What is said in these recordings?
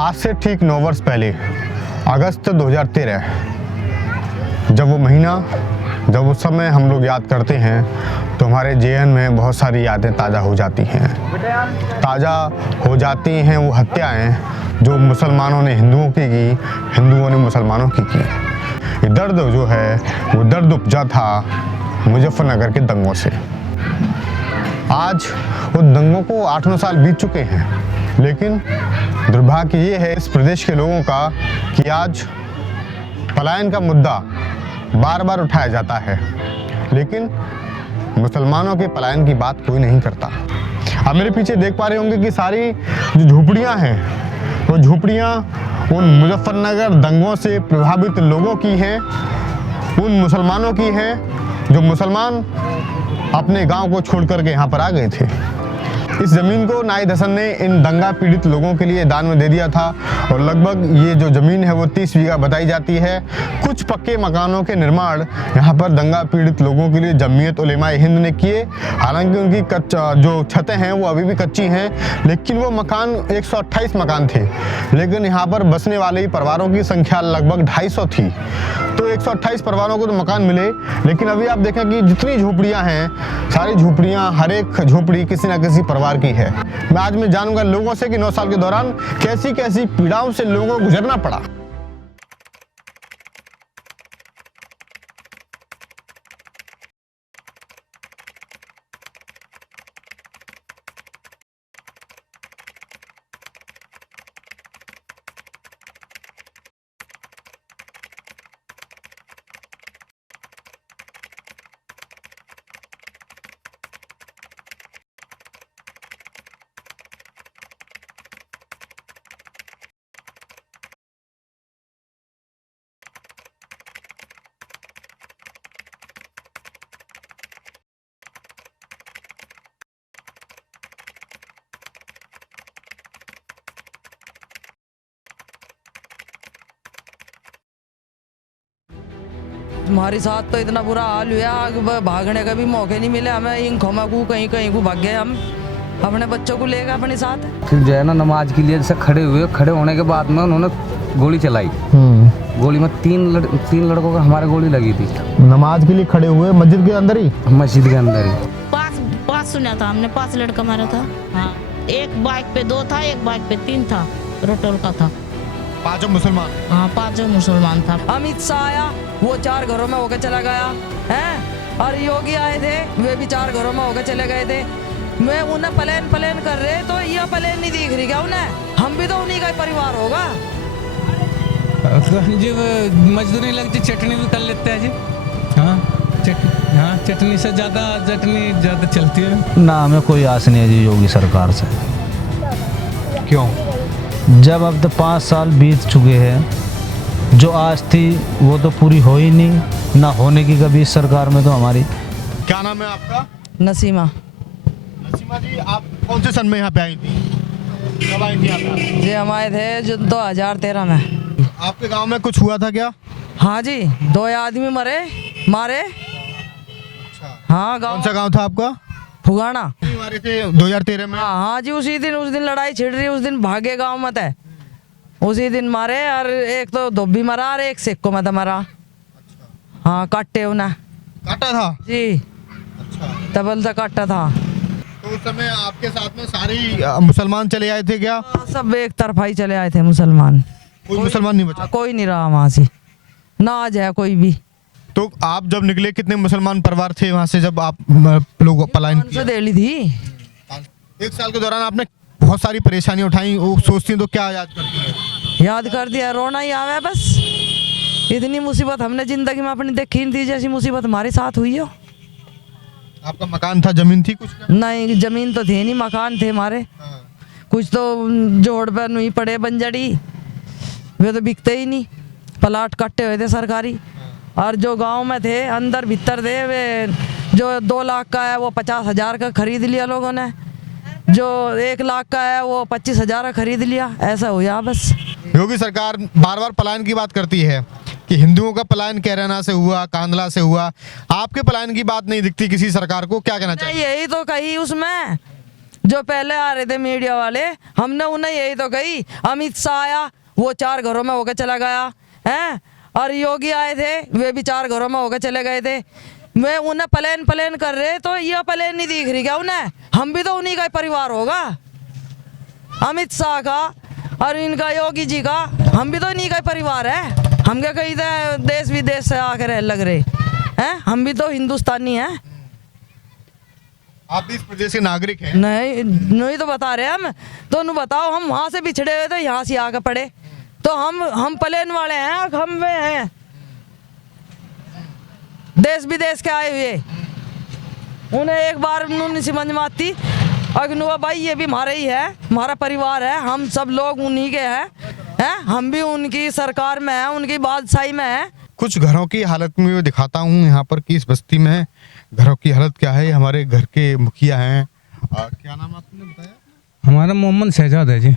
आज से ठीक 9 वर्ष पहले अगस्त 2013 जब वो महीना, जब उस समय हम लोग याद करते हैं तो हमारे जेहन में बहुत सारी यादें ताज़ा हो जाती हैं। ताज़ा हो जाती हैं वो हत्याएं जो मुसलमानों ने हिंदुओं की हिंदुओं ने मुसलमानों की। ये दर्द जो है वो दर्द उपजा था मुजफ्फरनगर के दंगों से। आज वो दंगों को 8-9 साल बीत चुके हैं, लेकिन दुर्भाग्य ये है इस प्रदेश के लोगों का कि आज पलायन का मुद्दा बार बार उठाया जाता है, लेकिन मुसलमानों के पलायन की बात कोई नहीं करता। आप मेरे पीछे देख पा रहे होंगे कि सारी जो झोपड़ियाँ हैं वो झोपड़ियाँ उन मुजफ्फरनगर दंगों से प्रभावित लोगों की हैं, उन मुसलमानों की हैं जो मुसलमान अपने गांव को छोड़ करके यहाँ पर आ गए थे। इस ज़मीन को नाहिद हसन ने इन दंगा पीड़ित लोगों के लिए दान में दे दिया था और लगभग ये जो ज़मीन है वो 30 बीघा बताई जाती है। कुछ पक्के मकानों के निर्माण यहाँ पर दंगा पीड़ित लोगों के लिए जमीयत उलेमाए हिंद ने किए। हालांकि उनकी जो छतें हैं वो अभी भी कच्ची हैं, लेकिन वो मकान 128 मकान थे, लेकिन यहाँ पर बसने वाले परिवारों की संख्या लगभग 250 थी। तो 128 परिवारों को तो मकान मिले, लेकिन अभी आप देखें कि जितनी झोपड़ियाँ हैं, सारी झोपड़ियाँ, हर एक झोपड़ी किसी न किसी परिवार की है। आज मैं जानूंगा लोगों से कि 9 साल के दौरान कैसी कैसी पीड़ाओं से लोगों को गुजरना पड़ा। हमारे साथ तो इतना बुरा हाल हुआ, भागने का भी मौके नहीं मिले हमें। इन खमाकू कहीं को भाग गए हम अपने बच्चों को लेकर अपने साथ। फिर जो है ना नमाज के लिए जैसे खड़े हुए, खड़े होने के बाद में उन्होंने गोली चलाई। गोली में तीन लड़कों का हमारे गोली लगी थी। नमाज के लिए खड़े हुए मस्जिद के अंदर ही? मस्जिद के अंदर ही। पाँच सुना था हमने, 5 लड़का मारा था। हाँ, एक बाइक पे 2 था, एक बाइक पे 3 था, रोटोल का था। 5 मुसलमान? हाँ, 5 मुसलमान था। अमित शाह आया, वो 4 घरों में होकर चला गया है, और योगी आए थे, वे भी 4 घरों में होकर चले गए थे। मैं उन्हें प्लेन कर रहे तो ये प्लेन नहीं दिख रही क्या उन्हें? हम भी तो उन्हीं का परिवार होगा जी। मजदूरी लगती, चटनी भी कर लेते हैं जी। हाँ, चटनी से ज़्यादा चलती है ना। हमें कोई आस नहीं है जी योगी सरकार से। क्यों? जब अब तो 5 साल बीत चुके हैं, जो आज थी वो तो पूरी हो ही नहीं, ना होने की कभी इस सरकार में तो हमारी। क्या नाम है आपका? नसीमा। नसीमा जी, आप कौन से सन में यहाँ पे आई थी? कब आई थी यहाँ पे? जी हम आए थे जो 2013 में। आपके गांव में कुछ हुआ था क्या? हाँ जी, 2 आदमी मारे। हाँ, कौन सा गांव था आपका? फुगाना। मारे थे 2013 में? हाँ जी, उस दिन लड़ाई छिड़ रही, उस दिन भागे गांव में थे, उसी दिन मारे। और एक तो धोबी मरा और एक सिक्को में था मरा। हाँ, काटे उन्हें। काटा था जी? अच्छा। तबल से काटा था। तो उस समय आपके साथ में सारे मुसलमान चले आए थे क्या? सब एक तरफा ही चले आए थे मुसलमान। कोई मुसलमान नहीं बचा? कोई नहीं रहा वहाँ से, ना आज है कोई भी। तो आप जब निकले कितने मुसलमान परिवार थे वहाँ से जब आप लोग पलायन किए? दे ली थी। 1 साल के दौरान आपने बहुत सारी परेशानी उठाई, वो सोचती तो क्या याद करती है? याद कर दिया, रोना ही आवे बस। इतनी मुसीबत हमने जिंदगी में अपनी देखी नहीं थी जैसी मुसीबत हमारे साथ हुई हो। आपका मकान था, जमीन थी कुछ? नहीं, जमीन तो थी नहीं, मकान थे हमारे। हाँ। कुछ तो जोड़ पर नहीं पड़े बंजड़ी, वे तो बिकते ही नहीं, प्लाट कट्टे हुए थे सरकारी। और जो गांव में थे अंदर भीतर थे, वे जो 2 लाख का है वो 50,000 का खरीद लिया लोगों ने, जो 1 लाख का है वो 25,000 का खरीद लिया। ऐसा हुआ बस। योगी सरकार बार बार पलायन की बात करती है कि हिंदुओं का पलायन कैराना से हुआ, कांदला से हुआ, आपके पलायन की बात नहीं दिखती किसी सरकार को, क्या कहना चाहिए? यही तो कही उसमें, जो पहले आ रहे थे मीडिया वाले, हमने उन्हें यही तो कही, अमित शाह आया वो 4 घरों में होकर चला गया है, और योगी आए थे वे भी 4 घरों में होकर चले गए थे। वे उन्हें प्लेन कर रहे, तो ये प्लेन नहीं दिख रही क्या उन्हें? हम भी तो उन्हीं का परिवार होगा, अमित शाह का और इनका योगी जी का, हम भी तो इन्हीं का परिवार है। हम क्या कहीं देश विदेश से आकर लग रहे हैं, हम भी तो हिंदुस्तानी हैं। आप भी इस प्रदेश के नागरिक हैं? नहीं तो बता रहे हैं हम तो। नु बताओ, हम वहां से बिछड़े हुए थे, यहाँ से आकर पड़े, तो हम प्लेन वाले हैं, हम वे हैं देश विदेश के आए हुए। उन्हें एक बार नहीं समझ में आती, अगनुआ भाई ये भी हमारे ही है, हमारा परिवार है, हम सब लोग उन्हीं के हैं, हम भी उनकी सरकार में हैं, उनकी बादशाही में हैं। कुछ घरों की हालत में दिखाता हूँ यहाँ पर कि इस बस्ती में घरों की हालत क्या है। हमारे घर के मुखिया हैं, क्या नाम आपने बताया? हमारा मोहम्मद शहजाद है जी।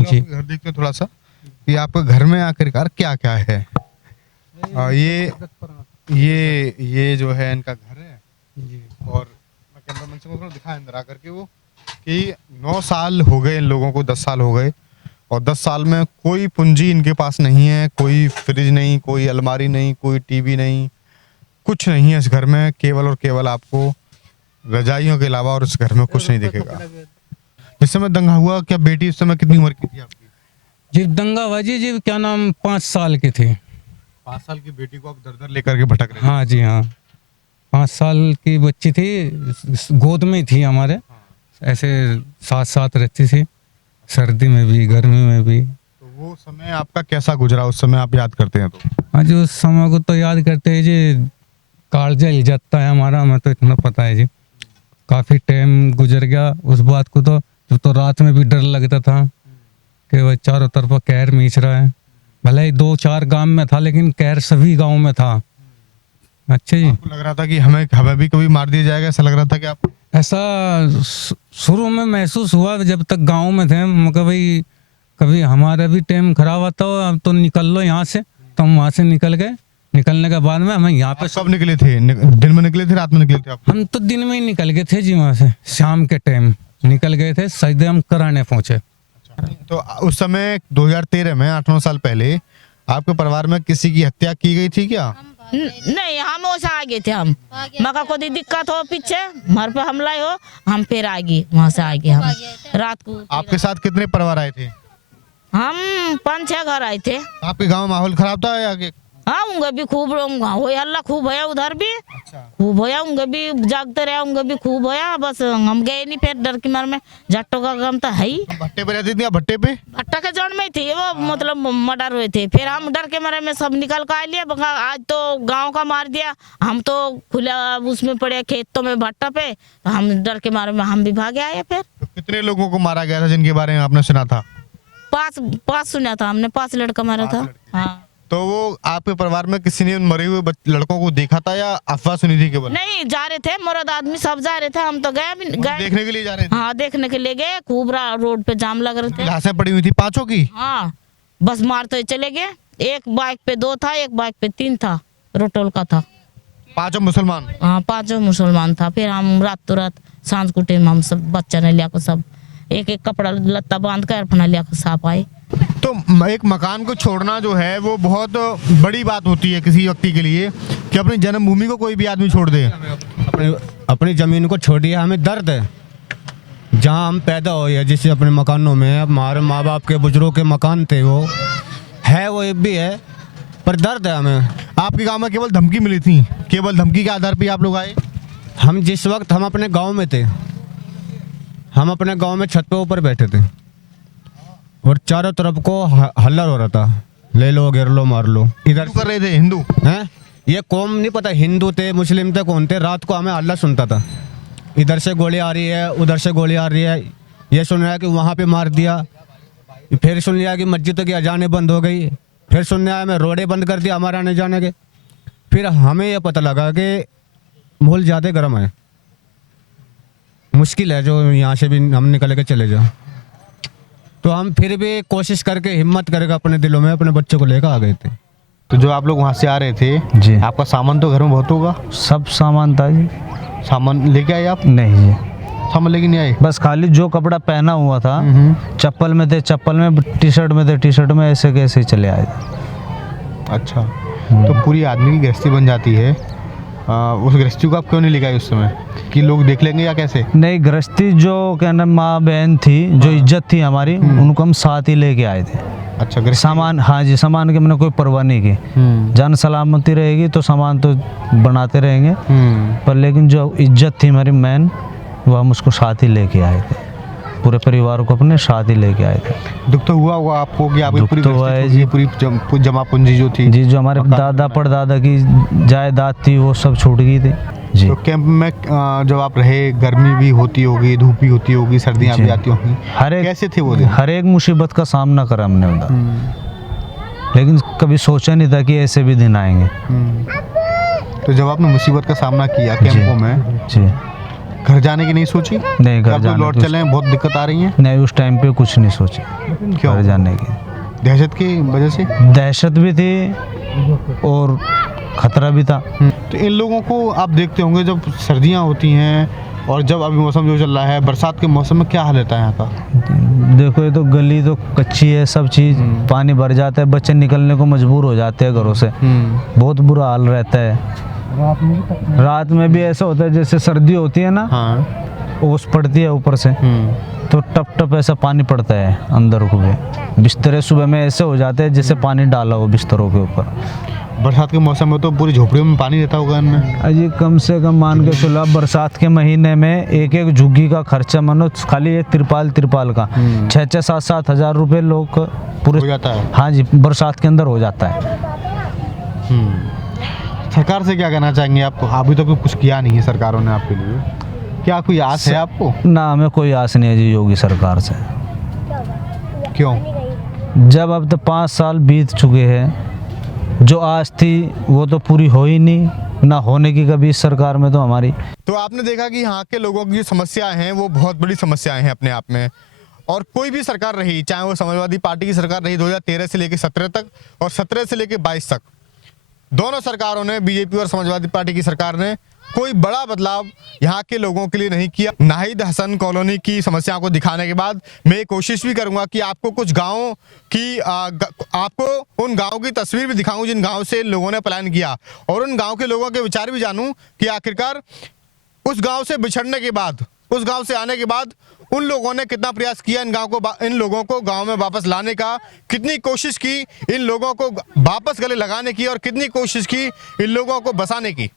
जी घर देखते हैं थोड़ा सा कि आपके घर में आखिरकार क्या क्या है। ये जो है इनका घर है जी। और मैं कैमरामैन से थोड़ा दिखाएं अंदर आकर के वो कि 9 साल हो गए इन लोगों को, 10 साल हो गए, और 10 साल में कोई पूंजी इनके पास नहीं है, कोई फ्रिज नहीं, कोई अलमारी नहीं, कोई टीवी नहीं, कुछ नहीं है इस घर में। केवल और केवल आपको रजाइयों के अलावा और इस घर में कुछ नहीं दिखेगा। इस समय दंगा हुआ, क्या बेटी इस समय कितनी उम्र की थी आपकी? जी दंगा हुआ जी क्या नाम 5 साल के थे। 5 साल की बेटी को आप दर दर लेकर के भटक रहे थे? हाँ जी हाँ, 5 साल की बच्ची थी, गोद में ही थी हमारे, ऐसे साथ साथ रहती थी, सर्दी में भी गर्मी में भी। तो वो समय आपका कैसा गुजरा, उस समय आप याद करते हैं तो? हाँ जी, उस समय को तो याद करते हैं जी, कालजा हिल जाता है हमारा, हमें तो इतना पता है जी। काफ़ी टाइम गुजर गया उस बात को, तो रात में भी डर लगता था कि वह चारों तरफ कहर मीच रहा है। भले ही 2-4 गांव में था, लेकिन कहर सभी गांव में था। अच्छा जी, आपको लग रहा था कि हमें भी कभी मार दिया जाएगा, ऐसा लग रहा था कि आपको? ऐसा शुरू में महसूस हुआ जब तक गांव में थे, मगर भाई कभी हमारा भी टाइम खराब आता हो, अब तो निकल लो यहाँ से, तो हम वहाँ से निकल गए। निकलने के बाद में हमें यहाँ पे कब निकले थे? दिन में निकले थे, रात में निकले थे आप? हम तो दिन में ही निकल गए थे जी, वहाँ से शाम के टाइम निकल गए थे, सीधे हम कराने पहुँचे। तो उस समय 2013 में 8-9 साल पहले आपके परिवार में किसी की हत्या की गई थी क्या? नहीं, हम वैसा आ गए थे। हम मका को दिक्कत हो, पीछे हमारे पे हमला हो, हम फिर आ गए, वहाँ से आ गए हम रात को। आपके साथ कितने परिवार आए थे? हम 5-6 घर आए थे। आपके गांव में माहौल खराब था या आगे? हाँ, उनका भी खूब हो हल्ला खूब होया, उधर भी खूब होया, उनका भी जागते रहे, उनका भी खूब होया। बस हम गए नहीं फिर, डर की मार में। जट्टों का काम तो है ही। भट्टे पे रहती थी? भट्टे पे? भट्टा के जड़ में थी वो, मतलब मर्डर हुए थे। फिर हम डर के मारे में सब निकल कर आ लिए। आज तो गांव का मार दिया, हम तो खुला उसमें पड़े खेतों में भट्टा पे, तो हम डर के मारे में हम भी भागे आए। फिर तो कितने लोगों को मारा गया था जिनके बारे में आपने सुना था? 5 सुना था हमने, 5 लड़का मारा था। हाँ, तो वो आपके परिवार में किसी ने उन मरे हुए लड़कों को देखा था या अफवाह सुनी थी केवल? नहीं, जा रहे थे मर्द आदमी सब जा रहे थे, हम तो गए देखने के लिए जा रहे थे? हाँ, देखने के लिए गए। खूब रोड पे जाम लग रहे थे, लाशें पड़ी हुई थी 5 की? हाँ, बस मारते चले गए। एक बाइक पे 2 था, एक बाइक पे 3 था, रोटोल का था। 5 मुसलमान? हाँ, 5 मुसलमान था। फिर हम रात सांझ को टाइम हम सब बच्चा ने लिया, सब एक कपड़ा लत्ता बांध कर अपना लिया साफ आए। तो एक मकान को छोड़ना जो है वो बहुत बड़ी बात होती है किसी व्यक्ति के लिए, कि अपनी जन्मभूमि को कोई भी आदमी छोड़ दे। अपनी ज़मीन को छोड़ दिया, हमें दर्द है। जहाँ हम पैदा हुए, जैसे अपने मकानों में, हमारे माँ बाप के बुजुर्गों के मकान थे, वो है, वो एक भी है, पर दर्द है हमें। आपके गांव में केवल धमकी मिली थी? केवल धमकी के आधार पर आप लोग आए? हम जिस वक्त हम अपने गांव में थे, हम अपने गांव में छत पे ऊपर बैठे थे और चारों तरफ को हल्ला हो रहा था, ले लो, घेर लो, मार लो। इधर कर रहे थे हिंदू हैं, ये कौम नहीं पता, हिंदू थे, मुस्लिम थे, कौन थे। रात को हमें हल्ला सुनता था, इधर से गोली आ रही है, उधर से गोली आ रही है। ये सुन रहा है कि वहाँ पे मार दिया, फिर सुन लिया कि मस्जिद की अजानें बंद हो गई, फिर सुनने आया मैं रोडे बंद कर दिया हमारा आने जाने के। फिर हमें यह पता लगा कि माहौल ज़्यादा गर्म है, मुश्किल है जो यहाँ से भी हम निकल के चले जाओ। तो हम फिर भी कोशिश करके, हिम्मत करके अपने दिलों में अपने बच्चों को लेकर आ गए थे। तो जो आप लोग वहाँ से आ रहे थे जी, आपका सामान तो घर में बहुत होगा? सब सामान था जी। सामान लेके आए आप? नहीं जी, समझ लेके नहीं आए? बस खाली जो कपड़ा पहना हुआ था, चप्पल में थे चप्पल में, टी शर्ट में थे टी शर्ट में, ऐसे कैसे चले आए थे। अच्छा, तो पूरी आदमी की गृहस्थी बन जाती है। उस गृहस्थी को आप क्यों नहीं ले गए उस समय कि लोग देख लेंगे या कैसे? नहीं, गृहस्थी जो कहना माँ बहन थी, जो इज्जत थी हमारी, उनको हम साथ ही लेके आए थे। अच्छा, गृहस्थी। सामान, हाँ जी, सामान की मैंने कोई परवाह नहीं की। जान सलामती रहेगी तो सामान तो बनाते रहेंगे, पर लेकिन जो इज्जत थी हमारी मेन, वो हम उसको साथ ही लेके आए थे। पूरे परिवार को अपने साथ ही लेके आए थे। दुख तो हुआ होगा आपको कि आपकी दुख पूरी तो हुआ है गृहस्थी जी। पूरी जमा पूंजी जो थी जी, जो हमारे दादा परदादा की जायदाद थी वो सब छूट गई थी जी। तो कैंप में जब आप रहे, गर्मी भी होती होगी, धूप भी होती होगी, सर्दियाँ भी जी। आती होंगी, कैसे थे वो दिन? हर एक मुसीबत का सामना करा हमने उधर, लेकिन कभी सोचा नहीं था कि ऐसे भी दिन आएंगे। तो जब आपने मुसीबत का सामना किया कैंपों में, जी, घर जाने की नहीं सोची? नहीं, घर घर जाने लौट की चले, बहुत दिक्कत आ रही है? नहीं, उस टाइम पे कुछ नहीं सोचे क्यों? घर जाने की। दहशत की वजह से? दहशत भी थी और खतरा भी था। तो इन लोगों को आप देखते होंगे जब सर्दियाँ होती हैं और जब अभी मौसम जो चल रहा है, बरसात के मौसम में क्या हाल रहता है यहाँ का? देखो, ये तो गली तो कच्ची है, सब चीज़ पानी भर जाता है, बच्चे निकलने को मजबूर हो जाते हैं घरों से, बहुत बुरा हाल रहता है। रात में भी ऐसा होता है जैसे सर्दी होती है ना, हाँ। ओस पड़ती है ऊपर से, तो टप टप ऐसा पानी पड़ता है अंदर को भी। बिस्तरे सुबह में ऐसे हो जाते हैं जैसे पानी डाला हो बिस्तरों के ऊपर। बरसात के मौसम में तो पूरी झोपड़ियों में पानी रहता होगा इनमें? अजी कम से कम मान के चलो आप, बरसात के महीने में एक एक झुग्गी का खर्चा मानो, खाली एक तिरपाल का 6-6, 7-7 हज़ार रुपये लोग पूरे हो जाता है। हाँ जी, बरसात के अंदर हो जाता है। सरकार से क्या कहना चाहेंगे आपको? अभी तो कुछ किया नहीं है सरकारों ने आपके लिए, क्या कोई आस है आपको? ना, हमें कोई आस नहीं है जी योगी सरकार से। क्यों? जब अब तो 5 साल बीत चुके हैं, जो आस थी वो तो पूरी हो ही नहीं, ना होने की कभी इस सरकार में तो हमारी। तो आपने देखा कि यहाँ के लोगों की जो समस्याएं हैं वो बहुत बड़ी समस्याएं हैं अपने आप में, और कोई भी सरकार रही, चाहे वो समाजवादी पार्टी की सरकार रही 2013 से लेकर 17 तक और 17 से लेकर 22 तक, दोनों सरकारों ने, बीजेपी और समाजवादी पार्टी की सरकार ने, कोई बड़ा बदलाव यहाँ के लोगों के लिए नहीं किया। नाहिद हसन कॉलोनी की समस्या को दिखाने के बाद मैं ये कोशिश भी करूंगा कि आपको कुछ गाँव की आपको उन गाँव की तस्वीर भी दिखाऊं जिन गाँव से लोगों ने पलायन किया, और उन गाँव के लोगों के विचार भी जानूं कि आखिरकार उस गाँव से बिछड़ने के बाद, उस गाँव से आने के बाद उन लोगों ने कितना प्रयास किया इन लोगों को गांव में वापस लाने का, कितनी कोशिश की इन लोगों को वापस गले लगाने की, और कितनी कोशिश की इन लोगों को बसाने की।